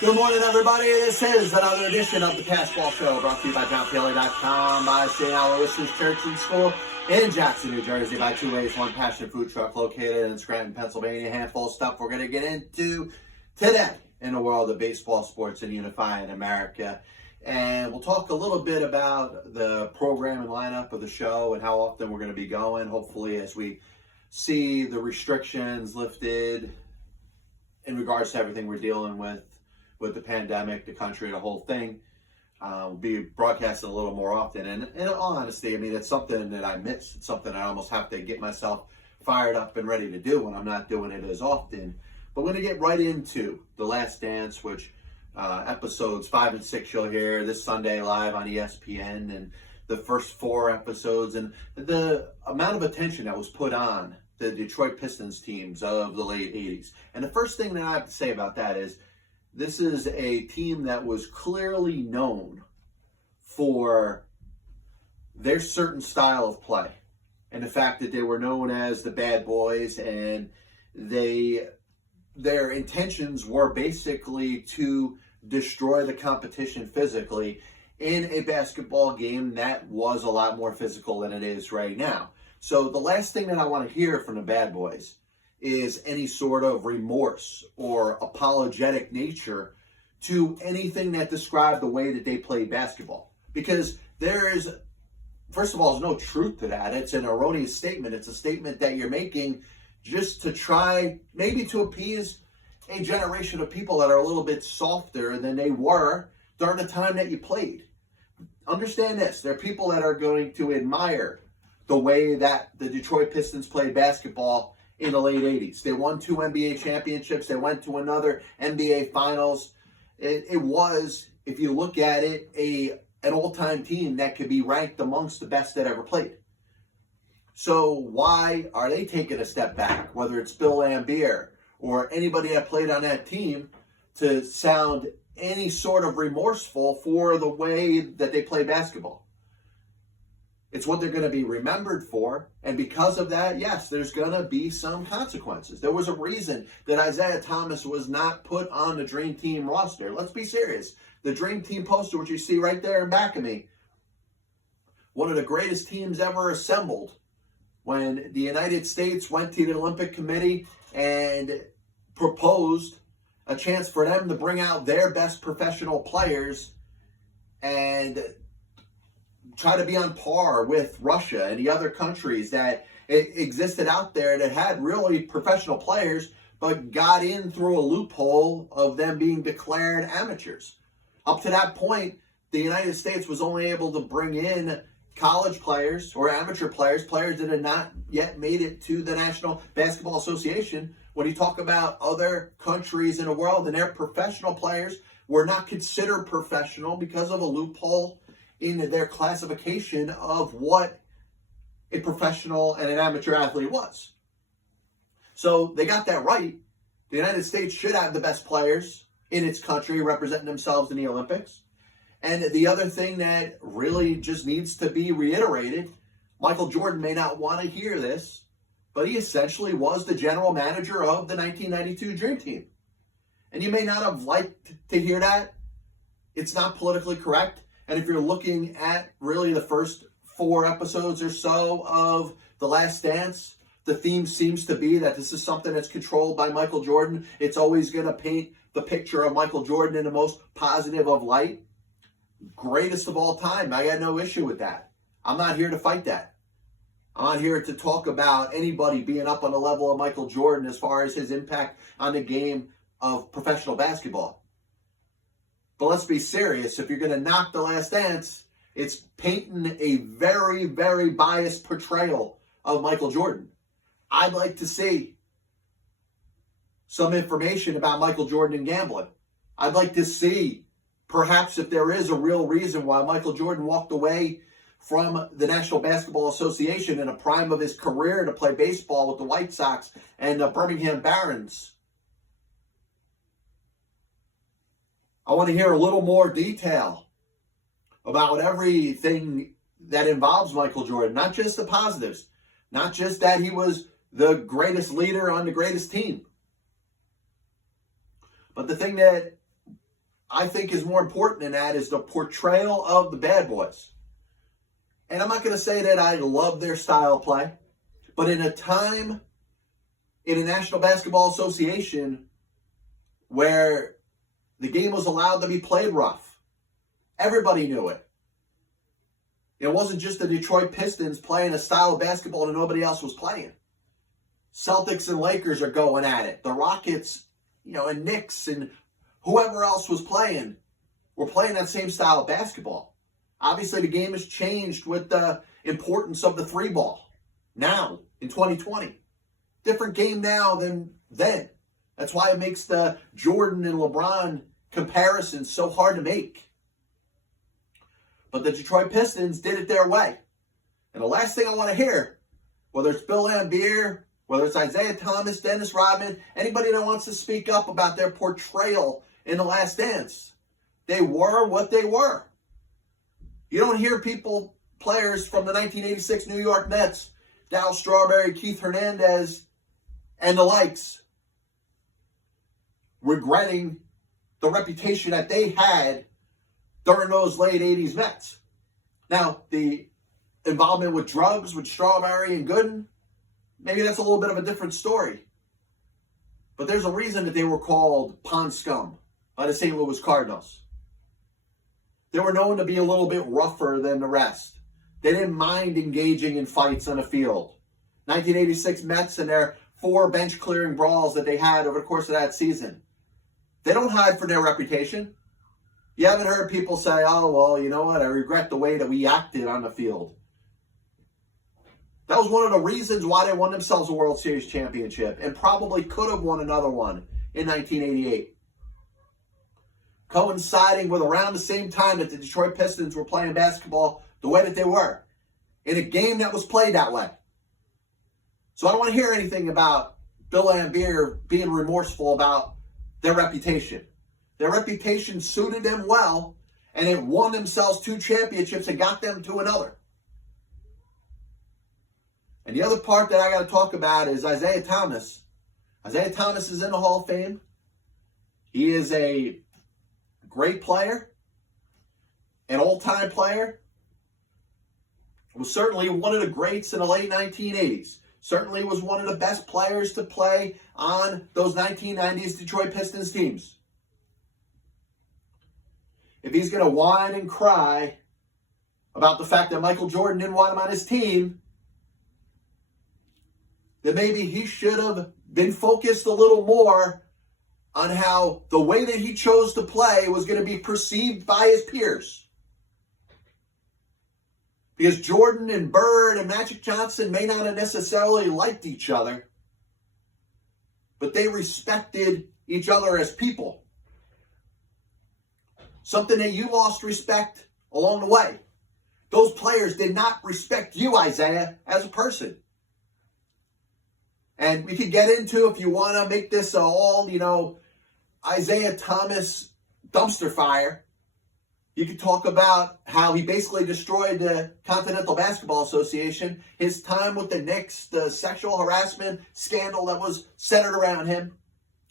Good morning, everybody. This is another edition of the Cashball Show, brought to you by JohnPLA.com, by St. Aloysius Church and School in Jackson, New Jersey, by Two Ways, One Passion Food Truck located in Scranton, Pennsylvania. A handful of stuff we're going to get into today in the world of baseball, sports, and unifying America. And we'll talk a little bit about the program and lineup of the show and how often we're going to be going, hopefully, as we see the restrictions lifted in regards to everything we're dealing with the pandemic, the country, the whole thing. We'll be broadcasting a little more often. And in all honesty, I mean, it's something that I miss. It's something I almost have to get myself fired up and ready to do when I'm not doing it as often. But we're going to get right into The Last Dance, which episodes 5 and 6 you'll hear this Sunday live on ESPN, and the first 4 episodes, and the amount of attention that was put on the Detroit Pistons teams of the late 80s. And the first thing that I have to say about that is, this is a team that was clearly known for their certain style of play, and the fact that they were known as the Bad Boys, and their intentions were basically to destroy the competition physically in a basketball game that was a lot more physical than it is right now. So the last thing that I want to hear from the Bad Boys is any sort of remorse or apologetic nature to anything that described the way that they played basketball. Because there is, first of all, there's no truth to that. It's an erroneous statement. It's a statement that you're making just to try maybe to appease a generation of people that are a little bit softer than they were during the time that you played. Understand this. There are people that are going to admire the way that the Detroit Pistons played basketball in the late 80s. They won 2 NBA championships. They went to another NBA Finals. It was, if you look at it, an all-time team that could be ranked amongst the best that ever played. So why are they taking a step back, whether it's Bill Laimbeer or anybody that played on that team, to sound any sort of remorseful for the way that they play basketball? It's what they're going to be remembered for. And because of that, yes, there's going to be some consequences. There was a reason that Isiah Thomas was not put on the Dream Team roster. Let's be serious. The Dream Team poster, which you see right there in back of me, one of the greatest teams ever assembled, when the United States went to the Olympic Committee and proposed a chance for them to bring out their best professional players and try to be on par with Russia and the other countries that existed out there that had really professional players, but got in through a loophole of them being declared amateurs. Up to that point, the United States was only able to bring in college players or amateur players, players that had not yet made it to the National Basketball Association. When you talk about other countries in the world and their professional players were not considered professional because of a loophole in their classification of what a professional and an amateur athlete was. So they got that right. The United States should have the best players in its country representing themselves in the Olympics. And the other thing that really just needs to be reiterated, Michael Jordan may not want to hear this, but he essentially was the general manager of the 1992 Dream Team. And you may not have liked to hear that. It's not politically correct. And if you're looking at really the first 4 episodes or so of The Last Dance, the theme seems to be that this is something that's controlled by Michael Jordan. It's always going to paint the picture of Michael Jordan in the most positive of light. Greatest of all time. I got no issue with that. I'm not here to fight that. I'm not here to talk about anybody being up on the level of Michael Jordan as far as his impact on the game of professional basketball. But let's be serious. If you're going to knock The Last Dance, it's painting a very, very biased portrayal of Michael Jordan. I'd like to see some information about Michael Jordan and gambling. I'd like to see perhaps if there is a real reason why Michael Jordan walked away from the National Basketball Association in the prime of his career to play baseball with the White Sox and the Birmingham Barons. I want to hear a little more detail about everything that involves Michael Jordan, not just the positives, not just that he was the greatest leader on the greatest team. But the thing that I think is more important than that is the portrayal of the Bad Boys. And I'm not going to say that I love their style of play, but in a time in a National Basketball Association where the game was allowed to be played rough, everybody knew it. It wasn't just the Detroit Pistons playing a style of basketball that nobody else was playing. Celtics and Lakers are going at it. The Rockets, and Knicks and whoever else was playing were playing that same style of basketball. Obviously, the game has changed with the importance of the three ball now in 2020. Different game now than then. That's why it makes the Jordan and LeBron comparison so hard to make. But the Detroit Pistons did it their way. And the last thing I want to hear, whether it's Bill Laimbeer, whether it's Isiah Thomas, Dennis Rodman, anybody that wants to speak up about their portrayal in The Last Dance, they were what they were. You don't hear players from the 1986 New York Nets, Darryl Strawberry, Keith Hernandez, and the likes, regretting the reputation that they had during those late 80s Mets. Now, the involvement with drugs with Strawberry and Gooden, maybe that's a little bit of a different story. But there's a reason that they were called pond scum by the St. Louis Cardinals. They were known to be a little bit rougher than the rest. They didn't mind engaging in fights on the field. 1986 Mets and their 4 bench-clearing brawls that they had over the course of that season. They don't hide from their reputation. You haven't heard people say, oh, well, you know what, I regret the way that we acted on the field. That was one of the reasons why they won themselves a World Series championship and probably could have won another one in 1988. Coinciding with around the same time that the Detroit Pistons were playing basketball the way that they were, in a game that was played that way. So I don't want to hear anything about Bill Laimbeer being remorseful about their reputation. Their reputation suited them well, and it won themselves 2 championships and got them to another. And the other part that I got to talk about is Isiah Thomas. Isiah Thomas is in the Hall of Fame. He is a great player, an all-time player. Was certainly one of the greats in the late 1980s. Certainly was one of the best players to play on those 1990s Detroit Pistons teams. If he's going to whine and cry about the fact that Michael Jordan didn't want him on his team, then maybe he should have been focused a little more on how the way that he chose to play was going to be perceived by his peers. Because Jordan and Bird and Magic Johnson may not have necessarily liked each other, but they respected each other as people. Something that you lost respect along the way. Those players did not respect you, Isiah, as a person. And we could get into, if you want to make this all, Isiah Thomas dumpster fire. You could talk about how he basically destroyed the Continental Basketball Association, his time with the Knicks, the sexual harassment scandal that was centered around him.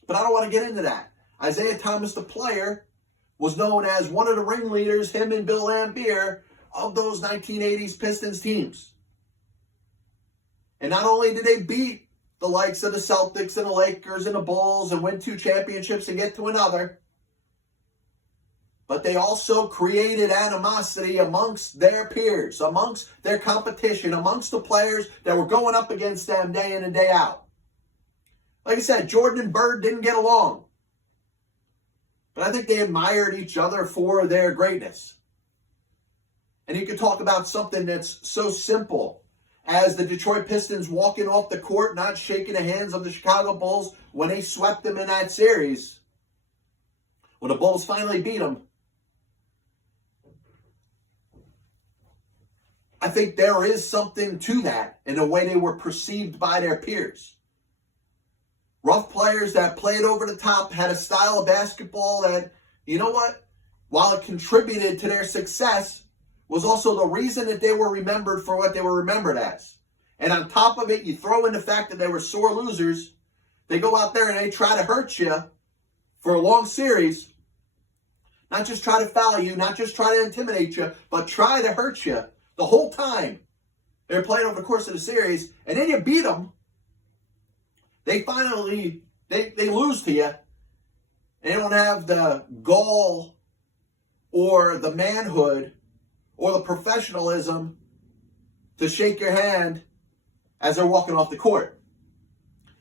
But I don't want to get into that. Isiah Thomas, the player, was known as one of the ringleaders, him and Bill Laimbeer, of those 1980s Pistons teams. And not only did they beat the likes of the Celtics and the Lakers and the Bulls and win 2 championships and get to another, but they also created animosity amongst their peers, amongst their competition, amongst the players that were going up against them day in and day out. Like I said, Jordan and Bird didn't get along. But I think they admired each other for their greatness. And you could talk about something that's so simple as the Detroit Pistons walking off the court, not shaking the hands of the Chicago Bulls when they swept them in that series. When the Bulls finally beat them, I think there is something to that in the way they were perceived by their peers. Rough players that played over the top, had a style of basketball that, you know what, while it contributed to their success, was also the reason that they were remembered for what they were remembered as. And on top of it, you throw in the fact that they were sore losers. They go out there and they try to hurt you for a long series. Not just try to foul you, not just try to intimidate you, but try to hurt you the whole time they're playing over the course of the series, and then you beat them. They finally, they lose to you. They don't have the gall or the manhood or the professionalism to shake your hand as they're walking off the court.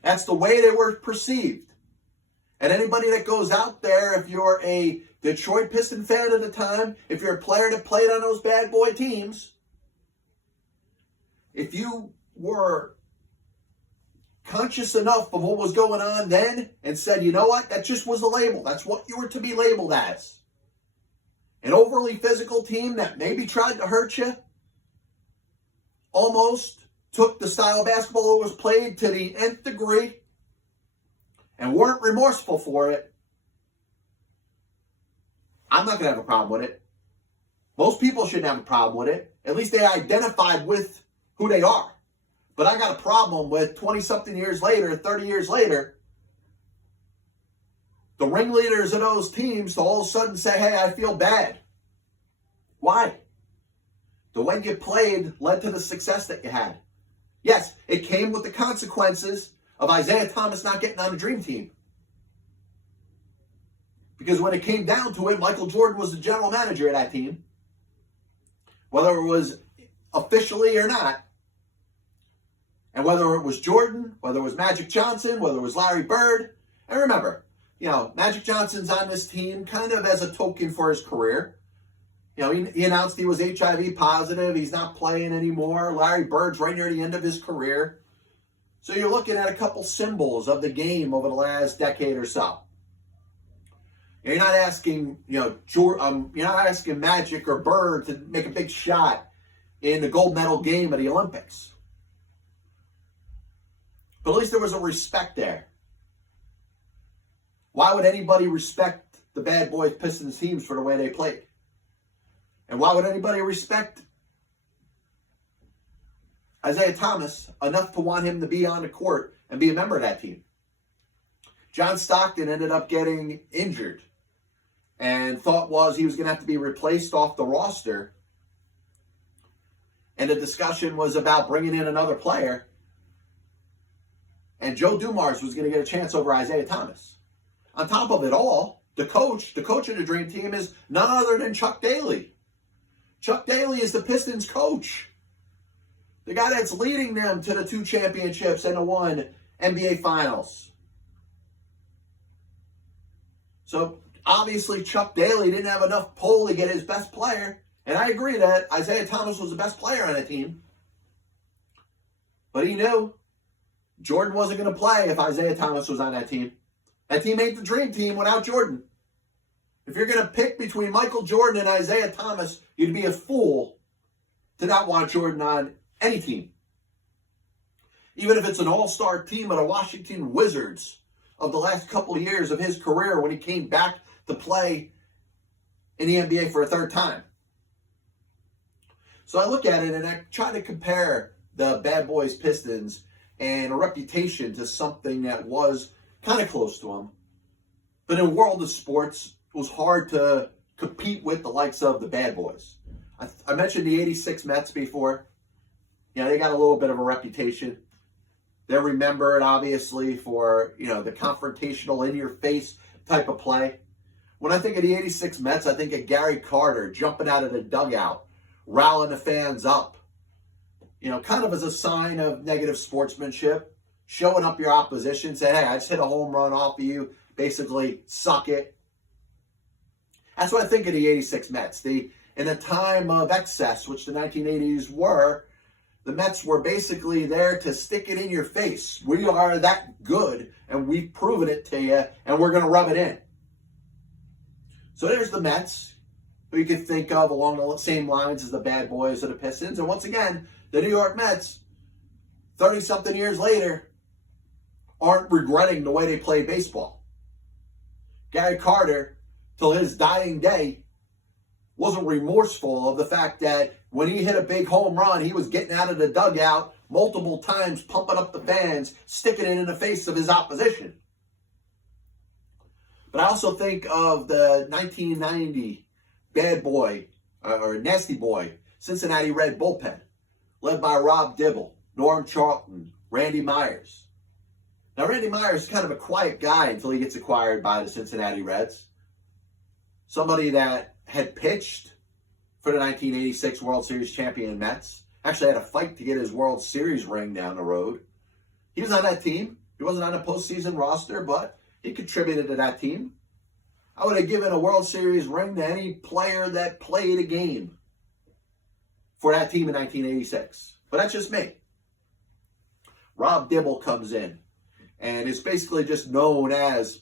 That's the way they were perceived. And anybody that goes out there, if you're a Detroit Piston fan at the time, if you're a player that played on those bad boy teams, if you were conscious enough of what was going on then and said, you know what, that just was a label. That's what you were to be labeled as. An overly physical team that maybe tried to hurt you, almost took the style of basketball that was played to the nth degree, and weren't remorseful for it. I'm not going to have a problem with it. Most people shouldn't have a problem with it. At least they identified with who they are. But I got a problem with 20-something years later, 30 years later, the ringleaders of those teams to all of a sudden say, hey, I feel bad. Why? The way you played led to the success that you had. Yes, it came with the consequences of Isiah Thomas not getting on the dream team. Because when it came down to it, Michael Jordan was the general manager of that team. Whether it was officially or not. And whether it was Jordan, whether it was Magic Johnson, whether it was Larry Bird. And remember, Magic Johnson's on this team kind of as a token for his career. He announced he was HIV positive. He's not playing anymore. Larry Bird's right near the end of his career. So you're looking at a couple symbols of the game over the last decade or so. You're not asking, you're not asking Magic or Bird to make a big shot in the gold medal game of the Olympics. But at least there was a respect there. Why would anybody respect the Bad Boys Pistons teams for the way they played? And why would anybody respect Isiah Thomas enough to want him to be on the court and be a member of that team? John Stockton ended up getting injured, and thought was he was going to have to be replaced off the roster. And the discussion was about bringing in another player. And Joe Dumars was going to get a chance over Isiah Thomas. On top of it all, the coach of the Dream Team is none other than Chuck Daly. Chuck Daly is the Pistons coach. The guy that's leading them to the 2 championships and the 1 NBA Finals. So obviously Chuck Daly didn't have enough pull to get his best player. And I agree that Isiah Thomas was the best player on the team. But he knew Jordan wasn't going to play if Isiah Thomas was on that team. That team ain't the Dream Team without Jordan. If you're going to pick between Michael Jordan and Isiah Thomas, you'd be a fool to not want Jordan on any team. Even if it's an all-star team of the Washington Wizards of the last couple of years of his career when he came back to play in the NBA for a third time. So I look at it and I try to compare the Bad Boys Pistons and a reputation to something that was kind of close to them. But in the world of sports, it was hard to compete with the likes of the Bad Boys. I mentioned the 86 Mets before. They got a little bit of a reputation. They're remembered, obviously, for, the confrontational, in-your-face type of play. When I think of the 86 Mets, I think of Gary Carter jumping out of the dugout, rallying the fans up. Kind of as a sign of negative sportsmanship, showing up your opposition, saying, hey, I just hit a home run off of you, basically, suck it. That's what I think of the 86 Mets. In a time of excess, which the 1980s were, the Mets were basically there to stick it in your face. We are that good, and we've proven it to you, and we're going to rub it in. So there's the Mets, who you could think of along the same lines as the Bad Boys or the Pistons. And once again, the New York Mets, 30-something years later, aren't regretting the way they played baseball. Gary Carter, till his dying day, wasn't remorseful of the fact that when he hit a big home run, he was getting out of the dugout multiple times, pumping up the fans, sticking it in the face of his opposition. But I also think of the 1990 Bad Boy or Nasty Boy Cincinnati Red bullpen, led by Rob Dibble, Norm Charlton, Randy Myers. Now, Randy Myers is kind of a quiet guy until he gets acquired by the Cincinnati Reds. Somebody that had pitched for the 1986 World Series champion Mets. Actually had a fight to get his World Series ring down the road. He was on that team. He wasn't on the postseason roster, but he contributed to that team. I would have given a World Series ring to any player that played a game for that team in 1986. But that's just me. Rob Dibble comes in and is basically just known as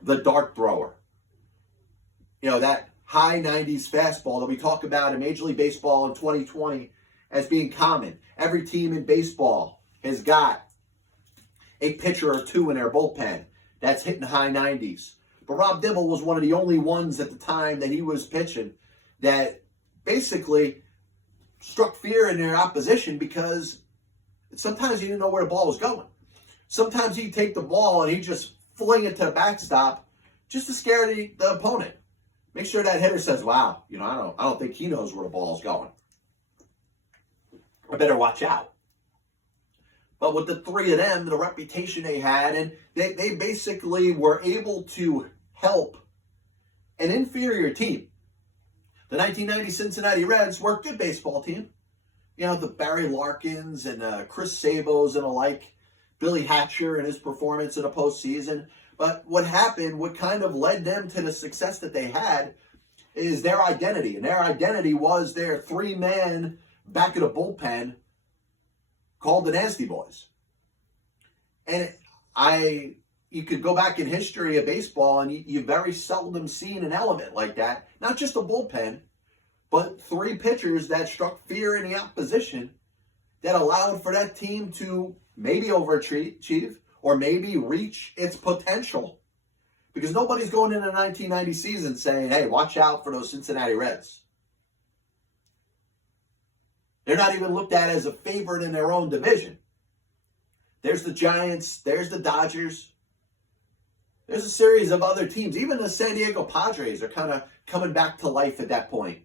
the dart thrower. You know, that high 90s fastball that we talk about in Major League Baseball in 2020 as being common. Every team in baseball has got a pitcher or two in their bullpen that's hitting high 90s. But Rob Dibble was one of the only ones at the time that he was pitching that basically struck fear in their opposition because sometimes he didn't know where the ball was going. Sometimes he'd take the ball and he'd just fling it to the backstop just to scare the opponent. Make sure that hitter says, wow, you know, I don't think he knows where the ball's going. I better watch out. But with the three of them, the reputation they had, and they basically were able to help an inferior team. The 1990 Cincinnati Reds were a good baseball team. You know, the Barry Larkins and Chris Sabos and alike, Billy Hatcher and his performance in the postseason. But what happened, what kind of led them to the success that they had is their identity. And their identity was their three-man back of the bullpen called the Nasty Boys. And you could go back in history of baseball and you very seldom seen an element like that. Not just a bullpen, but three pitchers that struck fear in the opposition that allowed for that team to maybe overachieve or maybe reach its potential. Because nobody's going into the 1990 season saying, hey, watch out for those Cincinnati Reds. They're not even looked at as a favorite in their own division. There's the Giants, there's the Dodgers. There's a series of other teams. Even the San Diego Padres are kind of coming back to life at that point.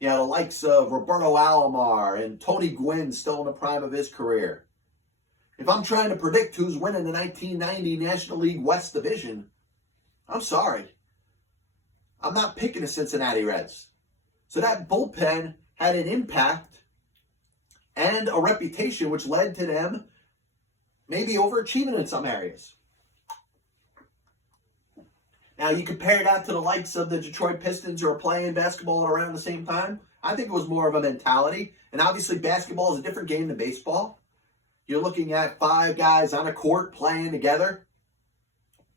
You know, the likes of Roberto Alomar and Tony Gwynn still in the prime of his career. If I'm trying to predict who's winning the 1990 National League West Division, I'm sorry. I'm not picking the Cincinnati Reds. So that bullpen had an impact and a reputation which led to them maybe overachieving in some areas. Now, you compare that to the likes of the Detroit Pistons who are playing basketball at around the same time. I think it was more of a mentality. And obviously, basketball is a different game than baseball. You're looking at five guys on a court playing together,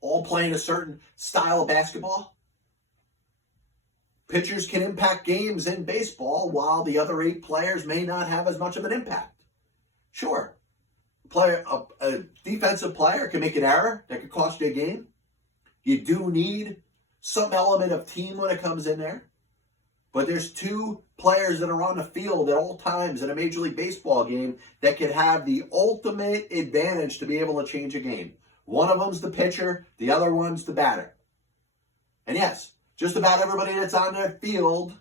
all playing a certain style of basketball. Pitchers can impact games in baseball while the other 8 players may not have as much of an impact. Sure, a defensive player can make an error that could cost you a game. You do need some element of team when it comes in there. But there's 2 players that are on the field at all times in a Major League Baseball game that can have the ultimate advantage to be able to change a game. One of them's the pitcher, the other one's the batter. And yes, just about everybody that's on their field,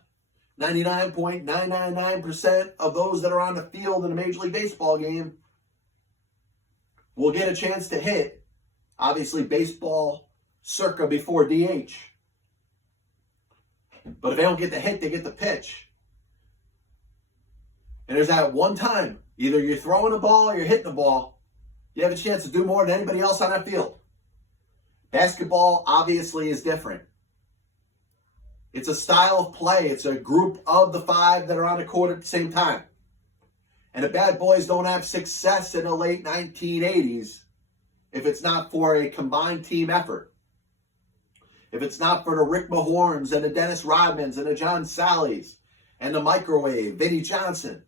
99.999% of those that are on the field in a Major League Baseball game will get a chance to hit. Obviously, baseball circa before DH. But if they don't get the hit, they get the pitch. And there's that one time, either you're throwing a ball or you're hitting a ball, you have a chance to do more than anybody else on that field. Basketball obviously is different. It's a style of play. It's a group of the 5 that are on the court at the same time. And the Bad Boys don't have success in the late 1980s if it's not for a combined team effort. If it's not for the Rick Mahorns and the Dennis Rodmans and the John Sallys and the Microwave, Vinnie Johnson,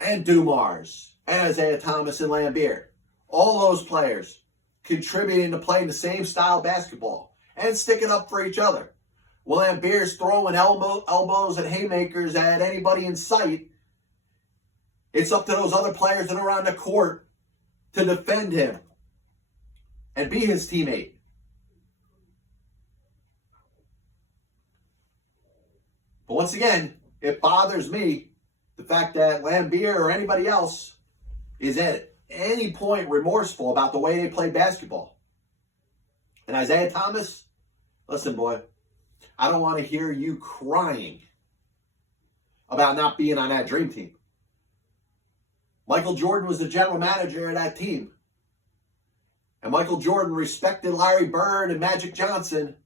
and Dumars, and Isiah Thomas and Lambier. All those players contributing to playing the same style basketball and sticking up for each other. Well, Lambier's throwing elbows and haymakers at anybody in sight. It's up to those other players that are on the court to defend him. and be his teammate. But once again, it bothers me the fact that Lambeer or anybody else is at any point remorseful about the way they play basketball. And Isiah Thomas, listen, boy, I don't want to hear you crying about not being on that dream team. Michael Jordan was the general manager of that team. And Michael Jordan respected Larry Bird and Magic Johnson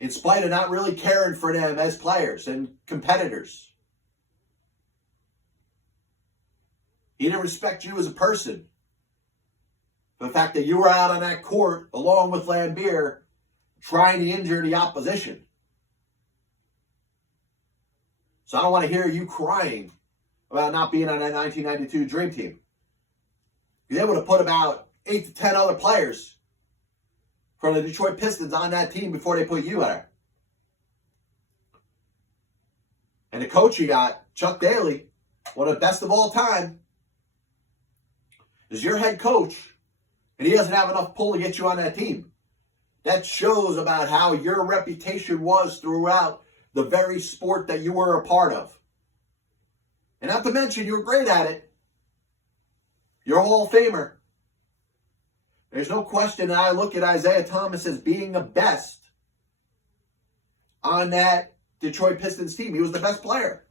in spite of not really caring for them as players and competitors. He didn't respect you as a person. The fact that you were out on that court along with Lambeer trying to injure the opposition. So I don't want to hear you crying about not being on that 1992 Dream Team. They would have put about 8 to 10 other players from the Detroit Pistons on that team before they put you there. And the coach you got, Chuck Daly, one of the best of all time, is your head coach, and he doesn't have enough pull to get you on that team. That shows about how your reputation was throughout the very sport that you were a part of. And not to mention, you were great at it. You're a Hall of Famer. There's no question that I look at Isiah Thomas as being the best on that Detroit Pistons team. He was the best player.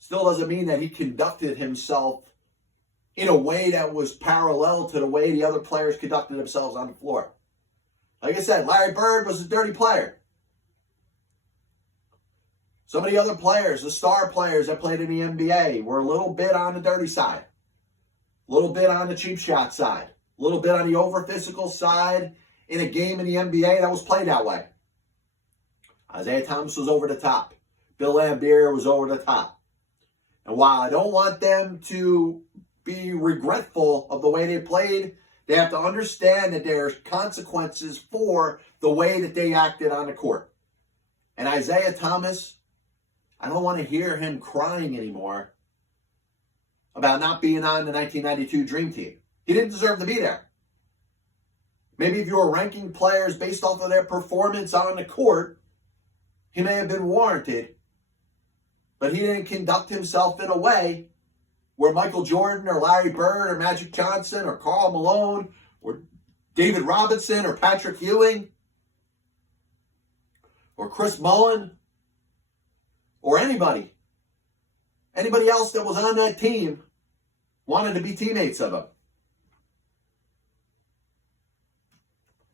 Still doesn't mean that he conducted himself in a way that was parallel to the way the other players conducted themselves on the floor. Like I said, Larry Bird was a dirty player. Some of the other players, the star players that played in the NBA, were a little bit on the dirty side. A little bit on the cheap shot side. A little bit on the over-physical side in a game in the NBA that was played that way. Isiah Thomas was over the top. Bill Lambeer was over the top. And while I don't want them to be regretful of the way they played, they have to understand that there's consequences for the way that they acted on the court. And Isiah Thomas, I don't want to hear him crying anymore about not being on the 1992 Dream Team. He didn't deserve to be there. Maybe if you were ranking players based off of their performance on the court, he may have been warranted, but he didn't conduct himself in a way where Michael Jordan or Larry Bird or Magic Johnson or Karl Malone or David Robinson or Patrick Ewing or Chris Mullin or anybody else that was on that team wanted to be teammates of him.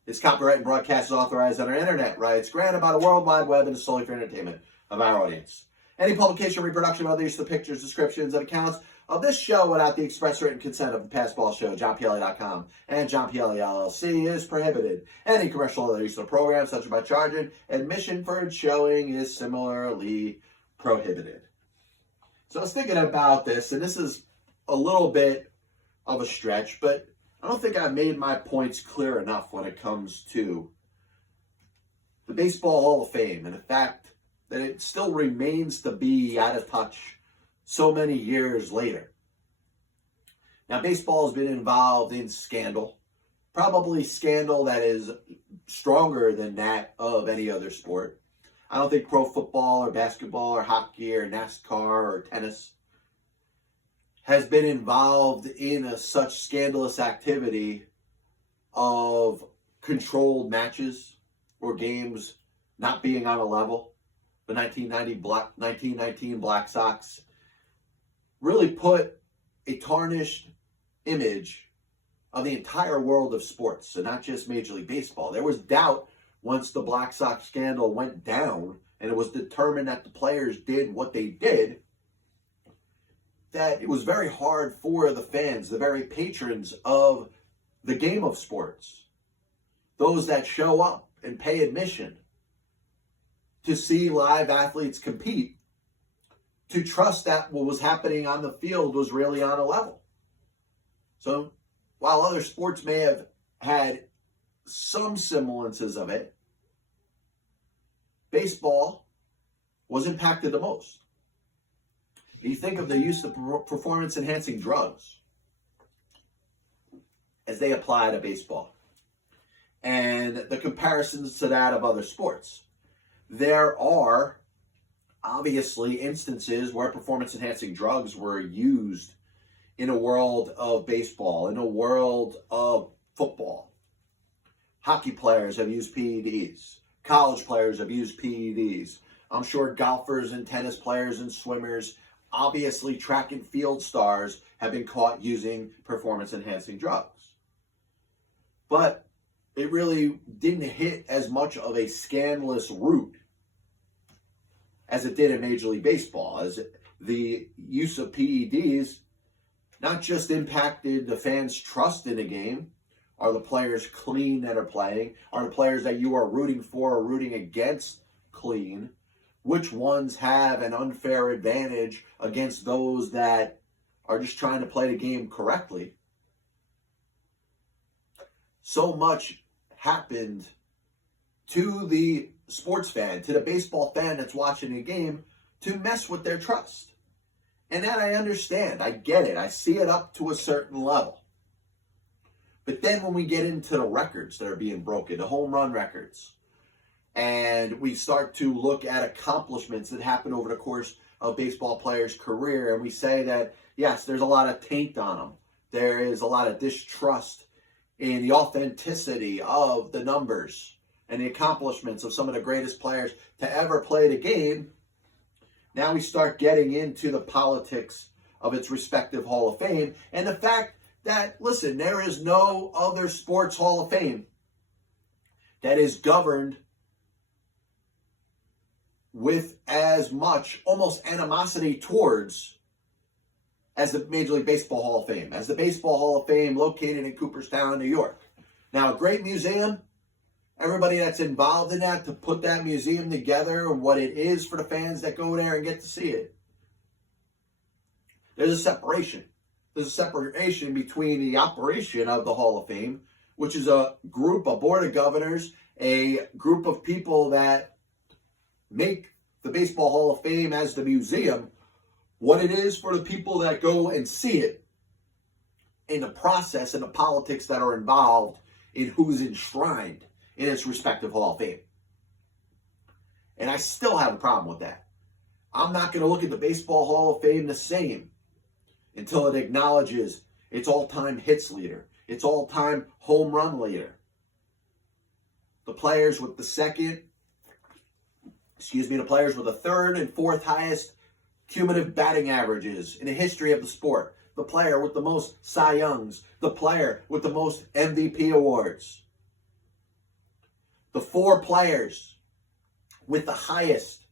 This copyright and broadcast is authorized under internet rights granted by the World Wide Web and is solely for entertainment of our audience. Any publication, reproduction, or other use of the pictures, descriptions, and accounts of this show without the express written consent of the Passball Show, JohnPielli.com, and John Pielli LLC is prohibited. Any commercial or other use of the program, such as by charging admission for its showing, is similarly prohibited. So I was thinking about this, and this is a little bit of a stretch, but I don't think I made my points clear enough when it comes to the Baseball Hall of Fame and the fact that it still remains to be out of touch so many years later. Now, baseball has been involved in scandal, probably scandal that is stronger than that of any other sport. I don't think pro football or basketball or hockey or NASCAR or tennis has been involved in such scandalous activity of controlled matches or games not being on a level. The 1919 Black Sox really put a tarnished image of the entire world of sports, so not just Major League Baseball. There was doubt once the Black Sox scandal went down and it was determined that the players did what they did, that it was very hard for the fans, the very patrons of the game of sports, those that show up and pay admission to see live athletes compete, to trust that what was happening on the field was really on a level. So while other sports may have had some semblances of it, baseball was impacted the most. You think of the use of performance-enhancing drugs as they apply to baseball and the comparisons to that of other sports. There are obviously instances where performance-enhancing drugs were used in a world of baseball, in a world of football. Hockey players have used PEDs. College players have used PEDs. I'm sure golfers and tennis players and swimmers, obviously track and field stars, have been caught using performance-enhancing drugs. But it really didn't hit as much of a scandalous root as it did in Major League Baseball, as the use of PEDs not just impacted the fans' trust in the game. Are the players clean that are playing? Are the players that you are rooting for or rooting against clean? Which ones have an unfair advantage against those that are just trying to play the game correctly? So much happened to the sports fan, to the baseball fan that's watching the game, to mess with their trust. And that I understand. I get it. I see it up to a certain level. But then when we get into the records that are being broken, the home run records, and we start to look at accomplishments that happen over the course of baseball players' career, and we say that, yes, there's a lot of taint on them. There is a lot of distrust in the authenticity of the numbers and the accomplishments of some of the greatest players to ever play the game. Now we start getting into the politics of its respective Hall of Fame and the fact that, listen, there is no other sports Hall of Fame that is governed with as much almost animosity towards as the Major League Baseball Hall of Fame, as the Baseball Hall of Fame located in Cooperstown, New York. Now, a great museum, everybody that's involved in that, to put that museum together and what it is for the fans that go there and get to see it. There's a separation. There's a separation between the operation of the Hall of Fame, which is a group, a board of governors, a group of people that make the Baseball Hall of Fame as the museum, what it is for the people that go and see it, in the process and the politics that are involved in who's enshrined in its respective Hall of Fame. And I still have a problem with that. I'm not going to look at the Baseball Hall of Fame the same until it acknowledges its all-time hits leader, its all-time home run leader, the players with the players with the third and fourth highest cumulative batting averages in the history of the sport, the player with the most Cy Youngs, the player with the most MVP awards, the four players with the highest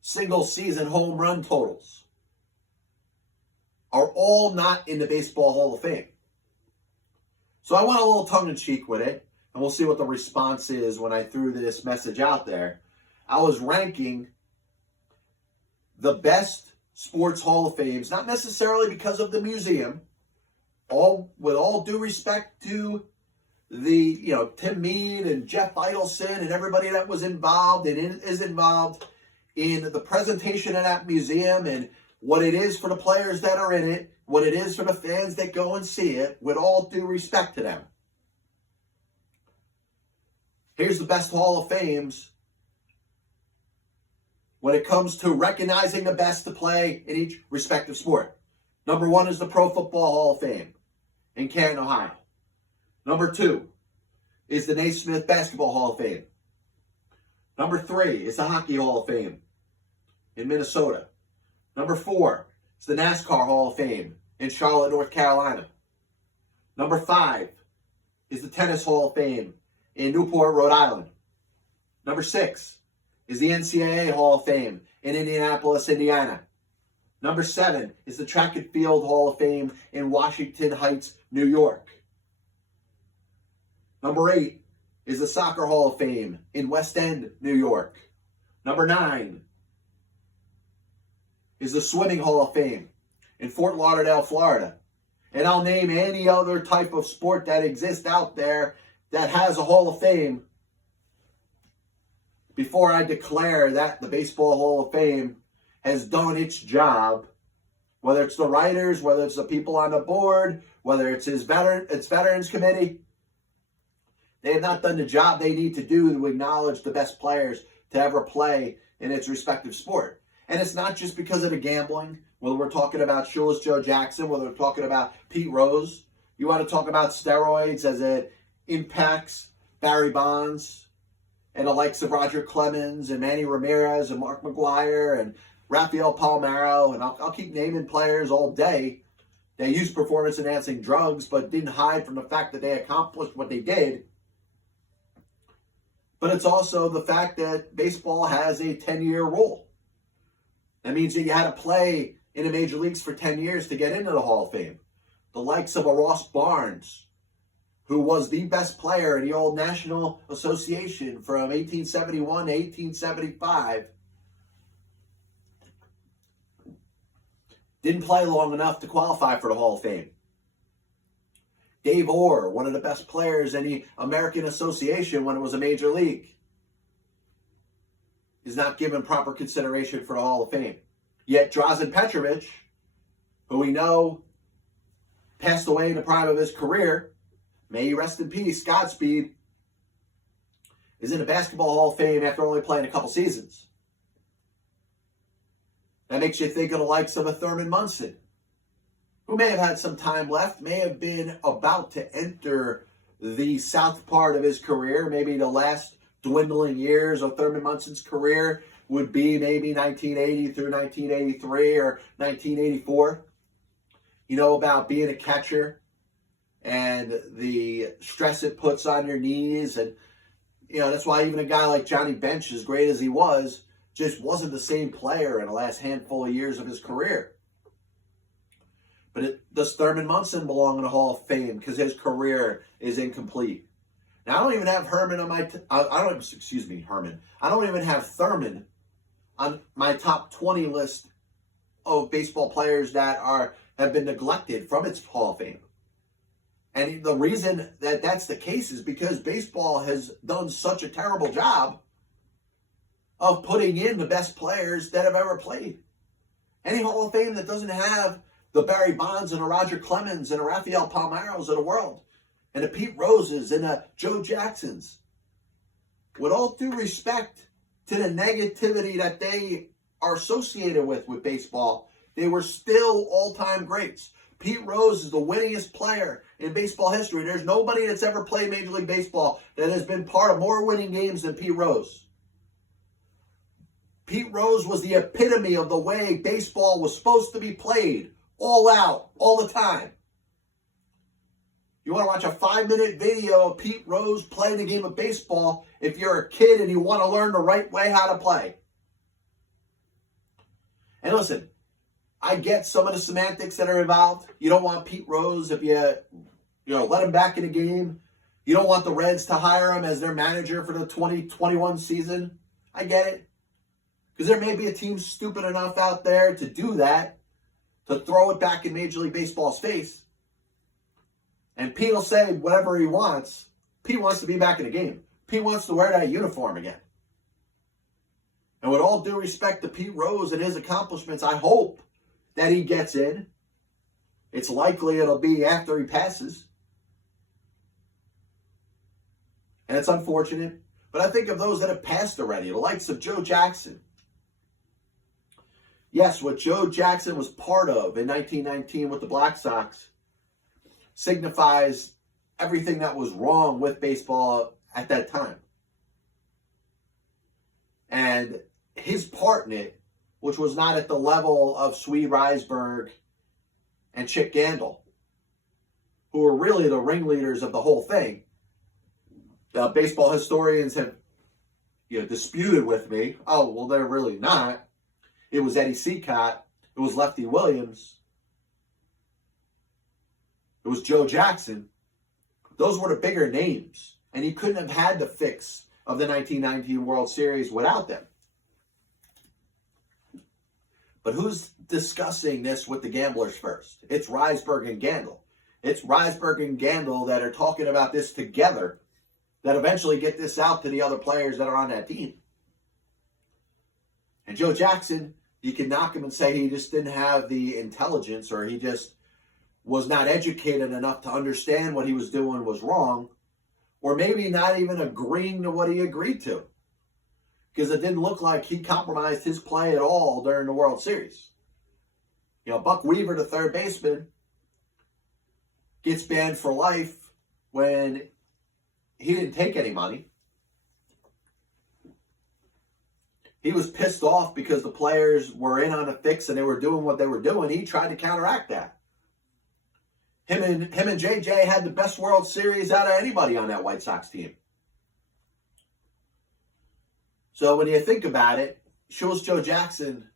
single-season home run totals are all not in the Baseball Hall of Fame. So I went a little tongue-in-cheek with it, and we'll see what the response is when I threw this message out there. I was ranking the best sports Hall of Fames, not necessarily because of the museum, with all due respect to the, Tim Mead and Jeff Idelson and everybody that was involved and is involved in the presentation of that museum and what it is for the players that are in it, what it is for the fans that go and see it, with all due respect to them. Here's the best Hall of Fames when it comes to recognizing the best to play in each respective sport. Number 1 is the Pro Football Hall of Fame in Canton, Ohio. Number 2 is the Naismith Basketball Hall of Fame. Number 3 is the Hockey Hall of Fame in Minnesota. Number 4 is the NASCAR Hall of Fame in Charlotte, North Carolina. Number 5 is the Tennis Hall of Fame in Newport, Rhode Island. Number 6 is the NCAA Hall of Fame in Indianapolis, Indiana. Number 7 is the Track and Field Hall of Fame in Washington Heights, New York. Number 8 is the Soccer Hall of Fame in West End, New York. Number 9 is the Swimming Hall of Fame in Fort Lauderdale, Florida. And I'll name any other type of sport that exists out there that has a Hall of Fame before I declare that the Baseball Hall of Fame has done its job Whether it's the writers, whether it's the people on the board, whether it's its veterans committee, they have not done the job they need to do to acknowledge the best players to ever play in its respective sport. And it's not just because of the gambling, whether we're talking about Shoeless Joe Jackson, whether we're talking about Pete Rose. You want to talk about steroids as it impacts Barry Bonds and the likes of Roger Clemens and Manny Ramirez and Mark McGwire and Rafael Palmeiro, and I'll keep naming players all day. They used performance-enhancing drugs, but didn't hide from the fact that they accomplished what they did. But it's also the fact that baseball has a 10-year rule. That means that you had to play in the major leagues for 10 years to get into the Hall of Fame. The likes of a Ross Barnes, who was the best player in the old National Association from 1871 to 1875, didn't play long enough to qualify for the Hall of Fame. Dave Orr, one of the best players in the American Association when it was a major league, is not given proper consideration for the Hall of Fame. Yet Drazen Petrovic, who we know passed away in the prime of his career, may he rest in peace, Godspeed, is in the Basketball Hall of Fame after only playing a couple seasons. That makes you think of the likes of a Thurman Munson, who may have had some time left, may have been about to enter the south part of his career. Maybe the last dwindling years of Thurman Munson's career would be maybe 1980 through 1983 or 1984. You know about being a catcher and the stress it puts on your knees. And, that's why even a guy like Johnny Bench, as great as he was, just wasn't the same player in the last handful of years of his career. But does Thurman Munson belong in the Hall of Fame because his career is incomplete? Now, I don't even have Herman on my... Herman. I don't even have Thurman on my top 20 list of baseball players that have been neglected from its Hall of Fame. And the reason that that's the case is because baseball has done such a terrible job of putting in the best players that have ever played. Any Hall of Fame that doesn't have the Barry Bonds and the Roger Clemens and the Rafael Palmeiros of the world, and the Pete Roses and the Joe Jacksons, with all due respect to the negativity that they are associated with baseball, they were still all-time greats. Pete Rose is the winningest player in baseball history. There's nobody that's ever played Major League Baseball that has been part of more winning games than Pete Rose. Pete Rose was the epitome of the way baseball was supposed to be played, all out, all the time. You want to watch a 5-minute video of Pete Rose playing a game of baseball if you're a kid and you want to learn the right way how to play. And listen, I get some of the semantics that are involved. You don't want Pete Rose if you let him back in the game. You don't want the Reds to hire him as their manager for the 2021 season. I get it. Because there may be a team stupid enough out there to do that, to throw it back in Major League Baseball's face. And Pete will say whatever he wants. Pete wants to be back in the game. Pete wants to wear that uniform again. And with all due respect to Pete Rose and his accomplishments, I hope that he gets in. It's likely it'll be after he passes. And it's unfortunate. But I think of those that have passed already, the likes of Joe Jackson. Yes, what Joe Jackson was part of in 1919 with the Black Sox signifies everything that was wrong with baseball at that time. And his part in it, which was not at the level of Swede Risberg and Chick Gandil, who were really the ringleaders of the whole thing. The baseball historians have disputed with me. Oh, well, they're really not. It was Eddie Seacott. It was Lefty Williams. It was Joe Jackson. Those were the bigger names. And he couldn't have had the fix of the 1919 World Series without them. But who's discussing this with the gamblers first? It's Risberg and Gandil. It's Risberg and Gandil that are talking about this together that eventually get this out to the other players that are on that team. And Joe Jackson You can knock him and say he just didn't have the intelligence, or he just was not educated enough to understand what he was doing was wrong, or maybe not even agreeing to what he agreed to, because it didn't look like he compromised his play at all during the World Series. Buck Weaver, the third baseman, gets banned for life when he didn't take any money. He was pissed off because the players were in on a fix and they were doing what they were doing. He tried to counteract that. Him and JJ had the best World Series out of anybody on that White Sox team. So when you think about it, Shoeless Joe Jackson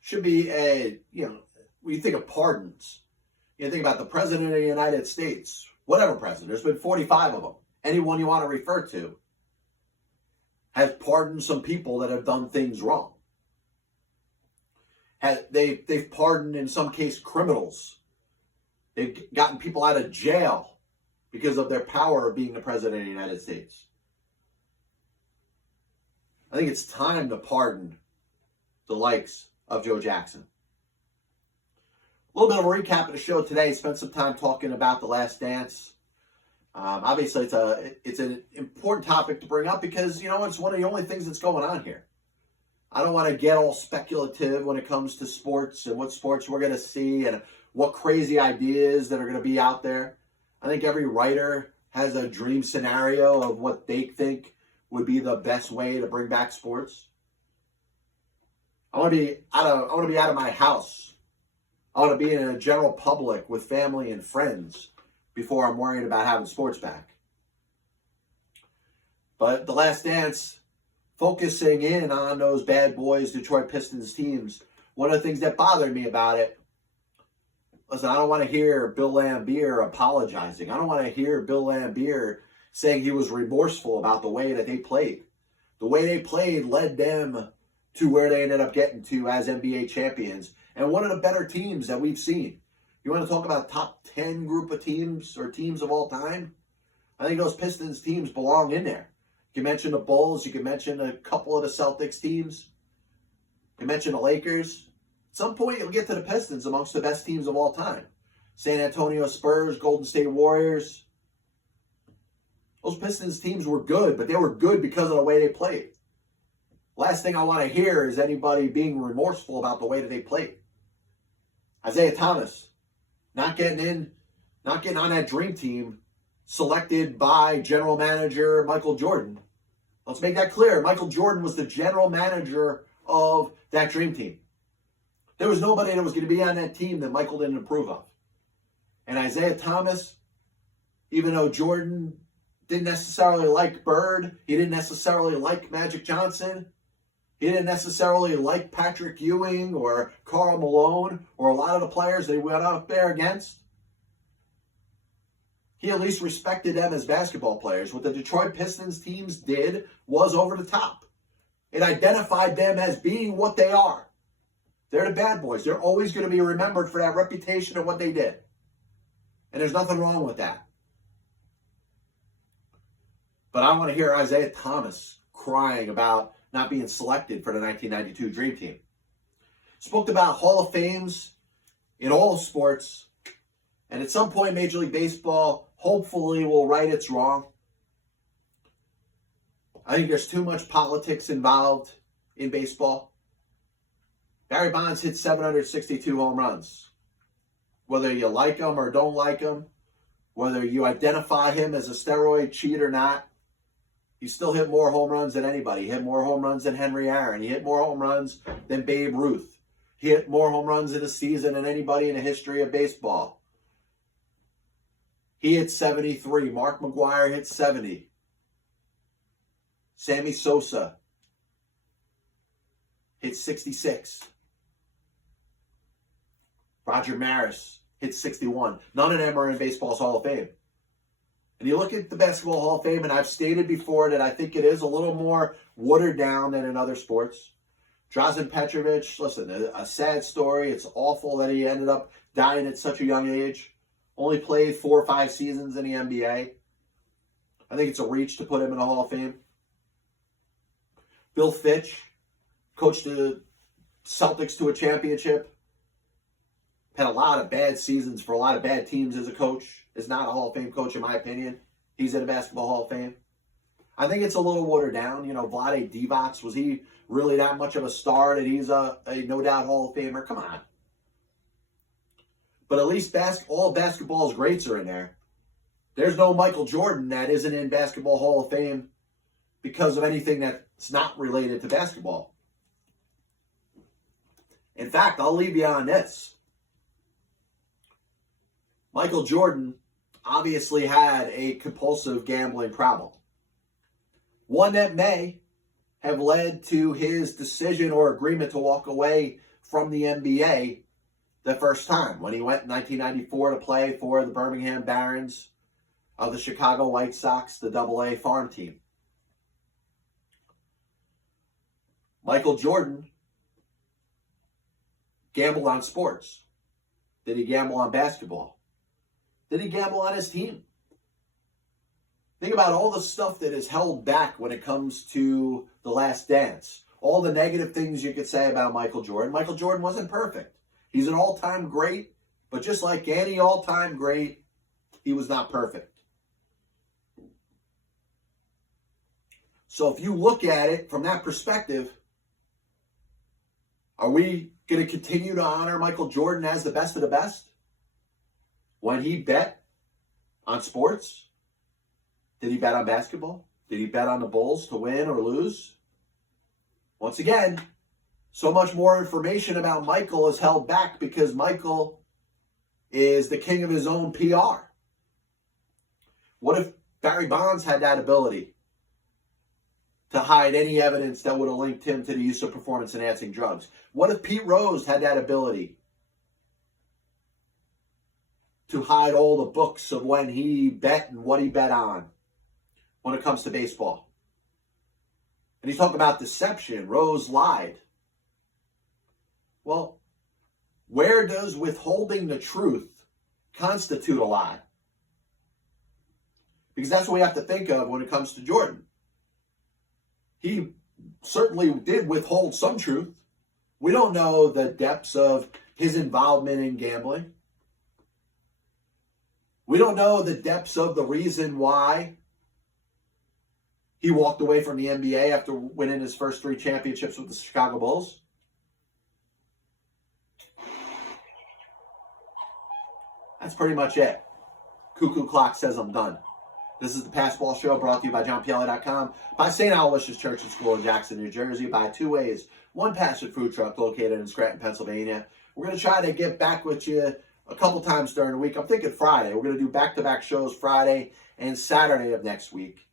should be when you think of pardons, you think about the President of the United States, whatever president, there's been 45 of them. Anyone you want to refer to has pardoned some people that have done things wrong. They've pardoned, in some case, criminals. They've gotten people out of jail because of their power of being the President of the United States. I think it's time to pardon the likes of Joe Jackson. A little bit of a recap of the show today. Spent some time talking about The Last Dance. Obviously, it's an important topic to bring up because, it's one of the only things that's going on here. I don't want to get all speculative when it comes to sports and what sports we're going to see and what crazy ideas that are going to be out there. I think every writer has a dream scenario of what they think would be the best way to bring back sports. I want to be out of my house. I want to be in a general public with family and friends before I'm worried about having sports back. But The Last Dance, focusing in on those Bad Boys Detroit Pistons teams, one of the things that bothered me about it, listen, I don't want to hear Bill Laimbeer apologizing. I don't want to hear Bill Laimbeer saying he was remorseful about the way that they played. The way they played led them to where they ended up getting to as NBA champions and one of the better teams that we've seen. You want to talk about top 10 group of teams or teams of all time? I think those Pistons teams belong in there. You can mention the Bulls. You can mention a couple of the Celtics teams. You can mention the Lakers. At some point, you'll get to the Pistons amongst the best teams of all time. San Antonio Spurs, Golden State Warriors. Those Pistons teams were good, but they were good because of the way they played. Last thing I want to hear is anybody being remorseful about the way that they played. Isiah Thomas, not getting on that dream team selected by general manager Michael Jordan. Let's make that clear. Michael Jordan was the general manager of that dream team. There was nobody that was going to be on that team that Michael didn't approve of. And Isiah Thomas, even though Jordan didn't necessarily like Bird, he didn't necessarily like Magic Johnson, he didn't necessarily like Patrick Ewing or Karl Malone or a lot of the players they went up there against, he at least respected them as basketball players. What the Detroit Pistons teams did was over the top. It identified them as being what they are. They're the bad boys. They're always going to be remembered for that reputation of what they did. And there's nothing wrong with that. But I want to hear Isiah Thomas crying about not being selected for the 1992 Dream Team. Spoke about Hall of Fames in all sports. And at some point, Major League Baseball hopefully will right its wrong. I think there's too much politics involved in baseball. Barry Bonds hit 762 home runs. Whether you like him or don't like him, whether you identify him as a steroid cheat or not, he still hit more home runs than anybody. He hit more home runs than Henry Aaron. He hit more home runs than Babe Ruth. He hit more home runs in a season than anybody in the history of baseball. He hit 73. Mark McGwire hit 70. Sammy Sosa hit 66. Roger Maris hit 61. None of them are in baseball's Hall of Fame. And you look at the Basketball Hall of Fame, and I've stated before that I think it is a little more watered down than in other sports. Drazen Petrovic, listen, a sad story. It's awful that he ended up dying at such a young age. Only played 4 or 5 seasons in the NBA. I think it's a reach to put him in the Hall of Fame. Bill Fitch coached the Celtics to a championship. Had a lot of bad seasons for a lot of bad teams as a coach. Is not a Hall of Fame coach in my opinion. He's in the Basketball Hall of Fame. I think it's a little watered down. You know, Vlade Divac, was he really that much of a star that he's a no doubt Hall of Famer? Come on. But at least all basketball's greats are in there. There's no Michael Jordan that isn't in Basketball Hall of Fame because of anything that's not related to basketball. In fact, I'll leave you on this. Michael Jordan obviously had a compulsive gambling problem. One that may have led to his decision or agreement to walk away from the NBA the first time when he went in 1994 to play for the Birmingham Barons of the Chicago White Sox, the AA farm team. Michael Jordan gambled on sports. Did he gamble on basketball? Did he gamble on his team? Think about all the stuff that is held back when it comes to The Last Dance. All the negative things you could say about Michael Jordan. Michael Jordan wasn't perfect. He's an all-time great, but just like any all-time great, he was not perfect. So if you look at it from that perspective, are we going to continue to honor Michael Jordan as the best of the best? When he bet on sports? Did he bet on basketball? Did he bet on the Bulls to win or lose? Once again, so much more information about Michael is held back because Michael is the king of his own PR. What if Barry Bonds had that ability to hide any evidence that would have linked him to the use of performance-enhancing drugs? What if Pete Rose had that ability to hide all the books of when he bet and what he bet on when it comes to baseball? And he's talking about deception. Rose lied. Well, where does withholding the truth constitute a lie? Because that's what we have to think of when it comes to Jordan. He certainly did withhold some truth. We don't know the depths of his involvement in gambling. We don't know the depths of the reason why he walked away from the NBA after winning his first 3 championships with the Chicago Bulls. That's pretty much it. Cuckoo clock says I'm done. This is the Passball Show brought to you by JohnPielli.com, by St. Aloysius Church and School in Jackson, New Jersey, by Two Ways, one passion food truck located in Scranton, Pennsylvania. We're going to try to get back with you a couple times during the week. I'm thinking Friday. We're going to do back-to-back shows Friday and Saturday of next week.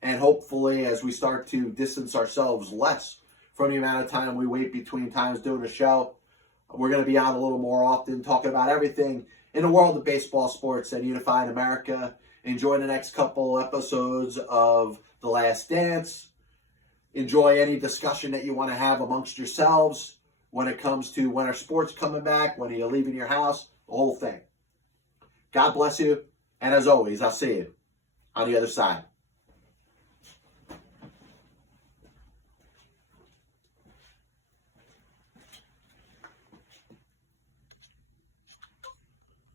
And hopefully, as we start to distance ourselves less from the amount of time we wait between times doing a show, we're going to be on a little more often talking about everything in the world of baseball, sports, and unified America. Enjoy the next couple episodes of The Last Dance. Enjoy any discussion that you want to have amongst yourselves when it comes to when are sports coming back, when are you leaving your house, the whole thing. God bless you. And as always, I'll see you on the other side.